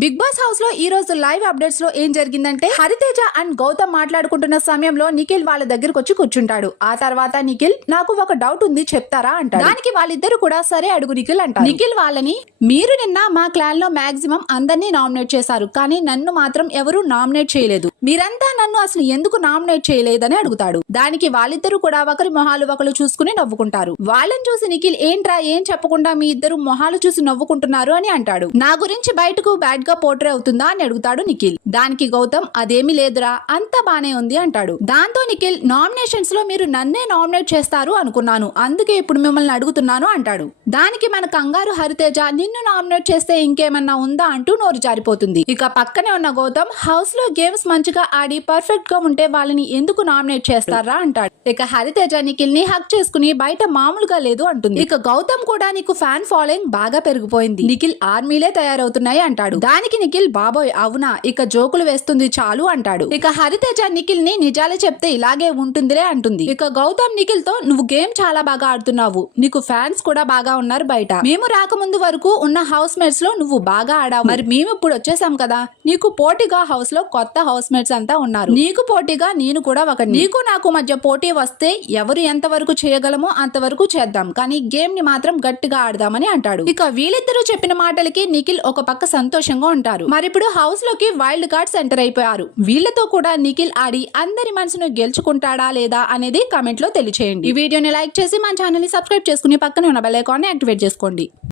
Big boss హౌస్లో ఈ రోజు లైవ్ అప్డేట్స్లో ఏం జరిగిందంటే హరితేజ అండ్ గౌతమ్ మాట్లాడుకుంటున్న సమయంలో నిఖిల్ వాళ్ళ దగ్గరకు వచ్చి కూర్చుంటాడు. ఆ తర్వాత నిఖిల్ నాకు ఒక డౌట్ ఉంది చెప్తారా? అంటాడు. దానికి వాళ్ళిద్దరు కూడా సరే అడుగు నిఖిల్ అంటారు. నిఖిల్ వాళ్ళని మీరు నిన్న మా క్లాన్లో మాక్సిమం అందరినీ నామినేట్ చేశారు కానీ నన్ను మాత్రం ఎవరు నామినేట్ చేయలేదు. మీరంతా నన్ను అసలు ఎందుకు నామినేట్ చేయలేదని అడుగుతాడు. దానికి వాళ్ళిద్దరూ కూడా ఒకరి మొహాలు ఒకరు చూసుకుని నవ్వుకుంటారు. వాళ్ళని చూసి నిఖిల్ ఏంట్రా ఏం చెప్పకుండా మీ ఇద్దరు మొహాలు చూసి నవ్వుకుంటున్నారు అని అంటాడు. నా గురించి బయటకు బ్యాడ్ గా పోర్ట్రే అవుతుందా అని అడుగుతాడు నిఖిల్. దానికి గౌతమ్ అదేమీ లేదురా అంతా బానే ఉంది అంటాడు. దాంతో నిఖిల్ నామినేషన్స్లో మీరు నన్నే నామినేట్ చేస్తారు అనుకున్నాను అందుకే ఇప్పుడు మిమ్మల్ని అడుగుతున్నాను అంటాడు. దానికి మన కంగారు హరితేజ నిన్ను నామినేట్ చేస్తే ఇంకేమన్నా ఉందా? అంటూ నోరు జారిపోతుంది. ఇక పక్కనే ఉన్న గౌతమ్ హౌస్లో గేమ్స్ మంచిగా ఆడి పర్ఫెక్ట్గా ఉంటే వాళ్ళని ఎందుకు నామినేట్ చేస్తారా? అంటాడు. ఇక హరితేజ నిఖిల్ని హక్ చేసుకుని బయట మామూలుగా లేదు అంటుంది. ఇక గౌతమ్ కూడా నీకు ఫ్యాన్ ఫాలోయింగ్ బాగా పెరిగిపోయింది. నిఖిల్ ఆర్మీలే తయారవుతున్నాయి అంటాడు. దానికి నిఖిల్ బాబోయ్ అవునా? ఇక జోకులు వేస్తుంది చాలు అంటాడు. ఇక హరితేజ నిఖిల్ని నిజాలు చెప్తే ఇలాగే ఉంటుందిలే అంటుంది. ఇక గౌతమ్ నిఖిల్తో నువ్వు గేమ్ చాలా బాగా ఆడుతున్నావు. నీకు ఫ్యాన్స్ కూడా బాగా ఉన్నారు బయట. మేము రాకముందు వరకు ఉన్న హౌస్ మేట్స్లో నువ్వు బాగా ఆడావు. మరి మేము ఇప్పుడు వచ్చేసాం కదా. నీకు పోటీగా హౌస్లో కొత్త హౌస్ మేట్స్ అంతా ఉన్నారు. నీకు పోటీగా నేను కూడా ఒక నీకు నాకు మధ్య పోటీ వస్తే ఎవరు ఎంత వరకు చేయగలమో అంతవరకు చేద్దాం. కానీ గేమ్ని మాత్రం గట్టిగా ఆడదామని అంటాడు. ఇక వీళ్ళిద్దరూ చెప్పిన మాటలకి నిఖిల్ ఒక పక్క సంతోషం సంతోషంగా ఉంటారు. మరిప్పుడు హౌస్లోకి వైల్డ్ కార్డ్స్ ఎంటర్ అయిపోయారు. వీళ్ళతో కూడా నిఖిల్ ఆడి అందరి మనసును గెలుచుకుంటాడా లేదా అనేది కమెంట్లో తెలియచేయండి. ఈ వీడియోని లైక్ చేసి మా ఛానల్ని సబ్స్క్రైబ్ చేసుకుని పక్కనే ఉన్న బెల్ ఐకాన్ యాక్టివేట్ చేసుకోండి.